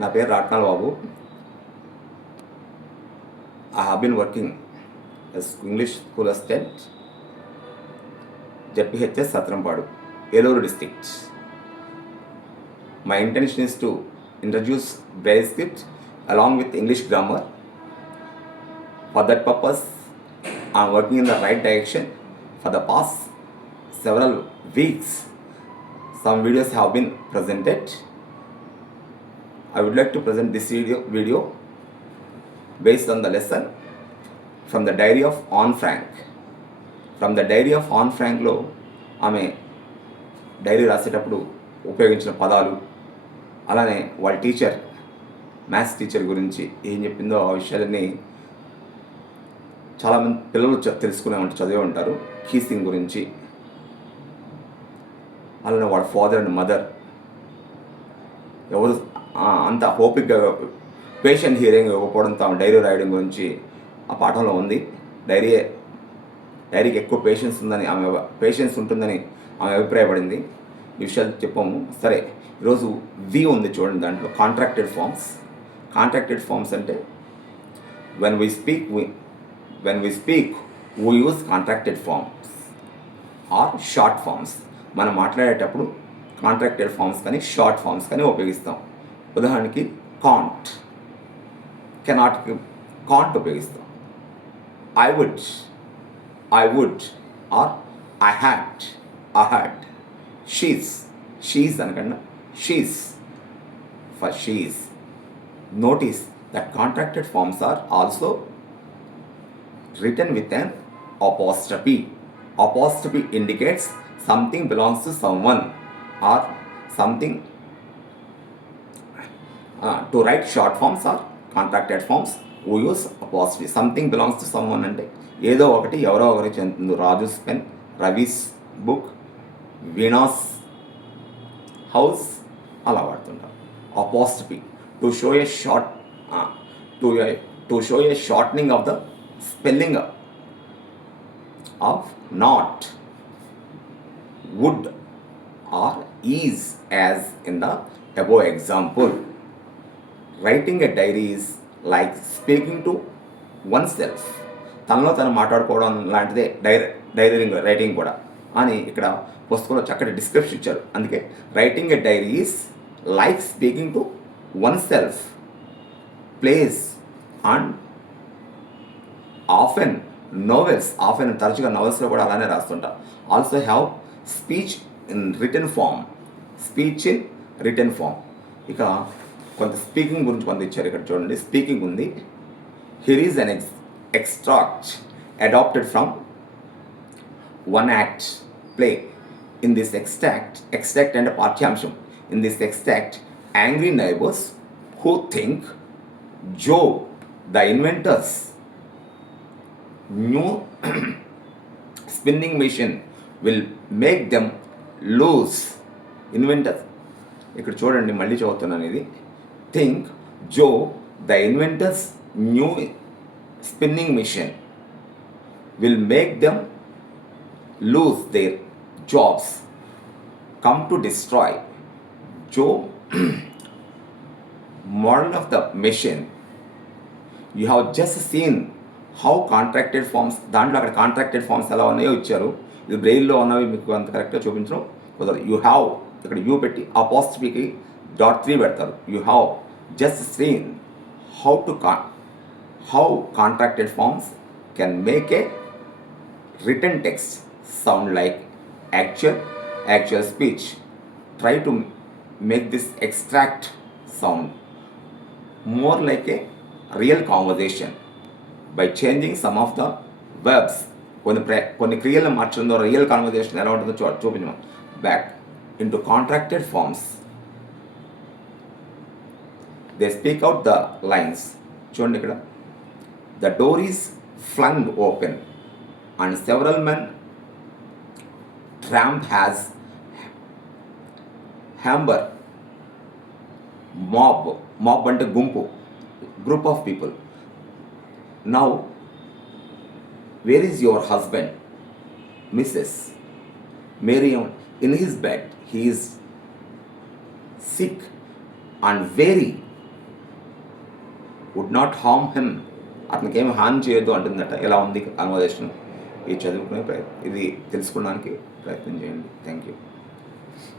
నా పేరు రాట్నాల బాబు. I have been working as English school assistant, ZPHS Satranpadu, Eluru district. My intention is to introduce Braille script along with English grammar. For that purpose, I am working in the right direction. For the past several weeks, some videos have been presented. I would like to present this video based on the lesson from the diary of Anne Frank. From the diary of Anne Frank లో ఆమె డైరీ రాసేటప్పుడు ఉపయోగించిన పదాలు, అలానే వాళ్ళ teacher, maths teacher గురించి ఏం చెప్పిందో ఆ విషయాలన్నీ చాలామంది పిల్లలు తెలుసుకునే ఉంటారు, చదివే ఉంటారు. కీసింగ్ గురించి, అలానే వాళ్ళ ఫాదర్ అండ్ మదర్ ఎవరు అంత ఓపిక్గా పేషెంట్ హియరింగ్ ఇవ్వకపోవడంతో ఆమె డైరీ రాయడం గురించి ఆ పాఠంలో ఉంది. డైరీకి ఎక్కువ పేషెన్స్ ఉంటుందని ఆమె అభిప్రాయపడింది. ఈ విషయాలు చెప్పాము. సరే, ఈరోజు వి ఉంది చూడండి. దాంట్లో కాంట్రాక్టెడ్ ఫార్మ్స్ అంటే when we speak we use contracted forms or short forms. మనం మాట్లాడేటప్పుడు కాంట్రాక్టెడ్ ఫార్మ్స్ కానీ షార్ట్ ఫార్మ్స్ కానీ ఉపయోగిస్తాం. ఉదాహరణకి కాంట్ ఉపయోగిస్తాం. I would or I had. She's అనకుండా she's for she's. Notice that contracted forms are also written with an apostrophe. Apostrophe indicates something belongs to someone or something. To write short forms or contracted forms we use apostrophe. Something belongs to someone అంటే ఏదో ఒకటి ఎవరో ఒకరికి చెందుతుంది. Raju's pen, Ravi's book, Veena's house అలా వాడుతుంటాం. apostrophe to show a shortening of the spelling of not, would or is, as in the above example. Writing a diary is like speaking to oneself. తనలో తను మాట్లాడుకోవడం లాంటిదే రైటింగ్ కూడా అని ఇక్కడ పుస్తకంలో చక్కటి డిస్క్రిప్షన్ ఇచ్చారు. అందుకే writing a diary is like speaking to oneself. Plays and often తరచుగా నవెల్స్లో కూడా అలానే రాస్తుంటా. Also have speech in written form. ఇక కొంత స్పీకింగ్ గురించి కొంత ఇచ్చారు. ఇక్కడ చూడండి, స్పీకింగ్ ఉంది. Here is an extract adopted from one act play. In this extract and పాఠ్యాంశం. In this extract, angry neighbors who think Joe, the inventor's new spinning machine will make them lose. Inventors, ఇక్కడ చూడండి, మళ్ళీ చదువుతున్నాను ఇది. Think Joe, the inventor's new spinning machine will make them lose their jobs, come to destroy. Joe, model of the machine. You have just seen how contracted forms, దాంట్లో అక్కడ contracted forms ఎలా ఉన్నాయో ఇచ్చారు. ఇది బ్రెయిన్లో ఉన్నవి మీకు అంత కరెక్ట్గా చూపించడం కుదరదు. యూ హ్యావ్ ఇక్కడ యూ పెట్టి అపాస్ట్రఫీకి .3 పెడతారు. You have just seen how contracted forms can make a written text sound like actual speech. Try to make this extract sound more like a real conversation by changing some of the verbs. కొన్ని క్రియలను మార్చడం ద్వారా real conversation ఎలా ఉంటుందో చూపించాం. Back into contracted forms. They speak out the lines. చూడండి ఇక్కడ, the door is flung open and several men tramp has hammer. Mob అంటే గుంపు, group of people. Now where is your husband? Mrs. Miriam in his bed. He is sick and weary would not harm him. అతనికి ఏమి హాని చేయొద్దు అంటుందట. ఎలా ఉంది కన్వర్జేషన్? ఇది చదువుకునే ఇది తెలుసుకోవడానికి ప్రయత్నం చేయండి. Thank you.